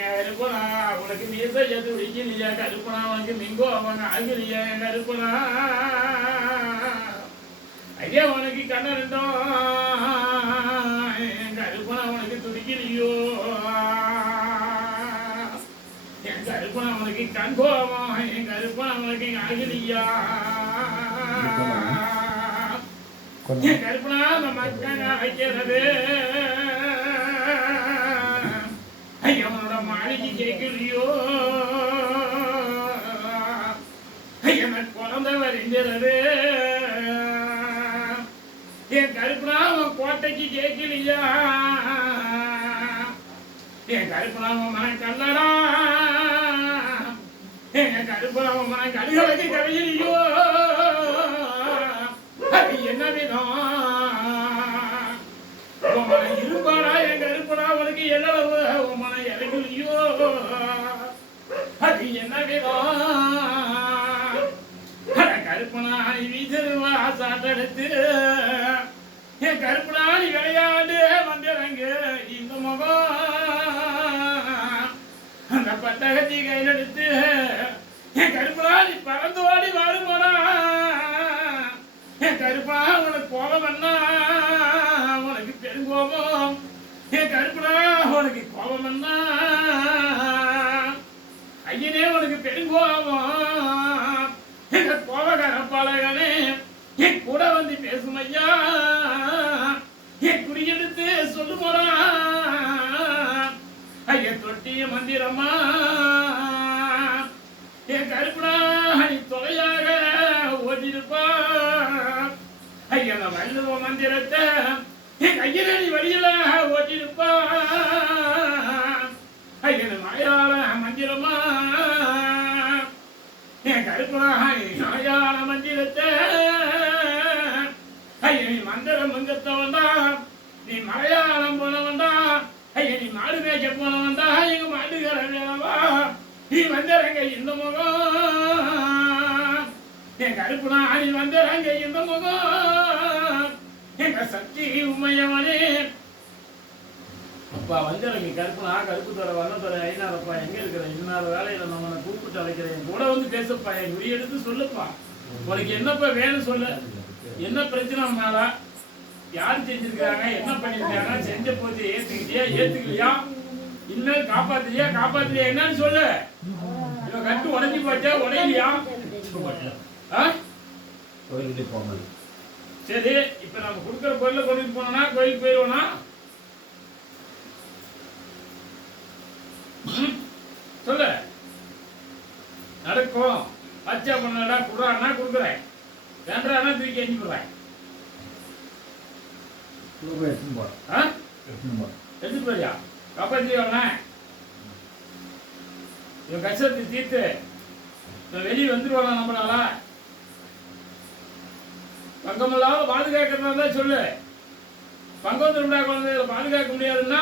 கருப்பனா உனக்கு மீச எது விழிக்கலையா கருப்பனா உனக்கு மிங்கோ அவன் ஆகலையா கருப்பனா ஐயா உனக்கு கண்ண ரெண்டும். கருப்பனா உனக்கு துடிக்கலையோ என் கருப்பனா உனக்கு கண் கோபம். என் கருப்பனா உனக்கு ஆகலையா என் கருப்பனா நம்ம மக்கள் வைக்கிறது. குழந்தை என் கருப்பனா அவன் கோட்டைக்கு கேட்கலையா என் கருப்பனா அவன் மனம் கல்லடா என் கருப்பனா அவன் மனம் கல்களுக்கு கரையிலையோ? அது என்ன விதம்? உன் இருப்பாடா என் கருப்படா உனக்கு எல்லளவு உன் மனம் இறங்கலையோ அது என்ன விதம்? அட கருப்பனா நீ வீசருவா சாட்டெடுத்து என் கருப்பனா விளையாண்டு விளையாடு வந்திறங்க இந்த முகம். அந்த பட்டகத்தை கையில் எடுத்து என் கருப்பனா பறந்து ஓடி வருமானா என் கருப்பா உனக்கு கோபம் பண்ணா உனக்கு பெருங்கோபம். என் கருப்பனா உனக்கு கோபம் பண்ணா ஐயனே உனக்கு பெருங்கோபம். எங்க பாலகனே என் கூட வந்து பேசும் ஐயா என் குறியெடுத்து சொல்லு போறா ஐயா தொட்டிய மந்திரமா. என் கருப்புடா நீ தொலையாக ஓடிருப்பா ஐயா நான் வள்ளுவ மந்திரத்தை என் கையில நீ வழியில ஓட்டிருப்பா ஐயா மாயாள மந்திரமா. என் மந்திரத்தை. ஐயா நீ மந்திரம் மங்கத்தை வந்தா நீ மலையாளம் போன ஐய ஐயா நீ மாடு மேய்க்க போனவன் வந்தா எங்க மாட்டுக்கார வேணவா? நீ வந்தரங்க இந்த முகம். என் கருப்புனா நீ வந்தரங்க இந்த முகம். எங்க சக்தி உண்மையவனே அப்பா வந்தரங்க கருப்புனா கருப்பு தர வண்ண தர ஐநாரப்பா எங்க இருக்கிற இன்னார வேலையில நம்மளுக்கு என் கூட வந்து பேசப்பா என் குறி எடுத்து சொல்லுப்பா. உனக்கு என்னப்பா வேணும் சொல்லு. என்ன பிரச்சனை மேல? யார் செஞ்சிருக்காங்க என்ன பண்ணிருக்காங்க செஞ்ச போச்சு ஏத்துக்கிட்டியா ஏத்துக்கலையா? இன்னும் காப்பாத்துறியா காப்பாத்துறியா என்னன்னு சொல்லு. இவன் கட்டு உடைஞ்சு போச்சா உடையலையா? கோயிலுக்கு போகணும். சரி இப்ப நம்ம கொடுக்குற பொருளை கொண்டுட்டு போனோம்னா கோயிலுக்கு போயிடுவோம்னா ம்? சொல்லு நடக்கும். பச்சை பண்ணடா குடுறான்னா கொடுக்குறேன். வேண்டானா தூக்கி எஞ்சி போடுறேன். ரூபாய் எடுத்துன்னு போகிறேன் ஆ? எடுத்துன்னு போகிறேன் எடுத்து போறியா? காப்பாற்றியவன இவன் கஷ்டத்தை தீர்த்து வெளியே வந்துருவானா நம்மளால? பங்கமில்லாத பாதுகாக்கிறதா சொல்லு. பங்கம் திருவிழா குழந்தைகளை பாதுகாக்க முடியாதுன்னா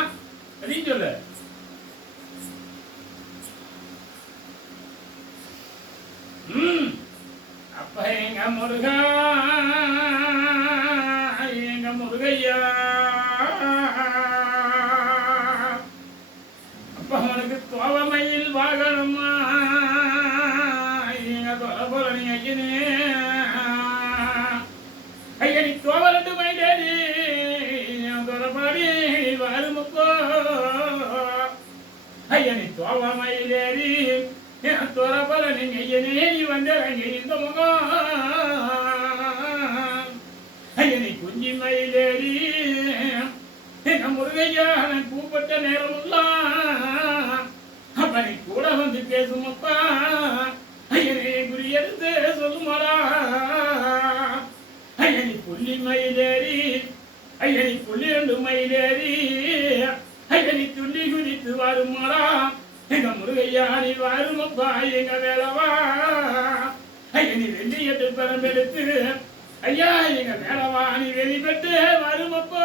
அதையும் சொல்லு. அப்ப எங்க முருகா எங்க முருகையா. அப்ப அவனுக்கு தோவமையில் வாகனமா எங்க தொலைபுரணி ஐயனே ஐயனி தோவரண்டு மைடேரி தொலைபுரணி வருமுப்போ ஐயனி தோவமையிலேரி துறப்பல நீங்க வந்த நீ இந்த முகம். ஐயனை குஞ்சி மயிலேறி எங்க முருகையா நான் கூப்பிட்ட நேரமெல்லாம் அப்பனை கூட வந்து பேசுமப்பா ஐயனை குறியெடுத்து சொல்லுமாடா. ஐயனை புள்ளி மயிலேறி ஐயனை புள்ளி ரெண்டு மயிலேறி ஐயனை துள்ளி குதித்து வருமாடா. எங்க முருகையா நீ வருமப்பா எங்க வேலவா ஐயனி வெள்ளி எட்டு பரம்பெடுத்து ஐயா எங்க வேலவா நீ வெளிப்பட்டு வருமப்பா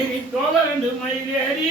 நீ தோவரண்டு மயிலேறி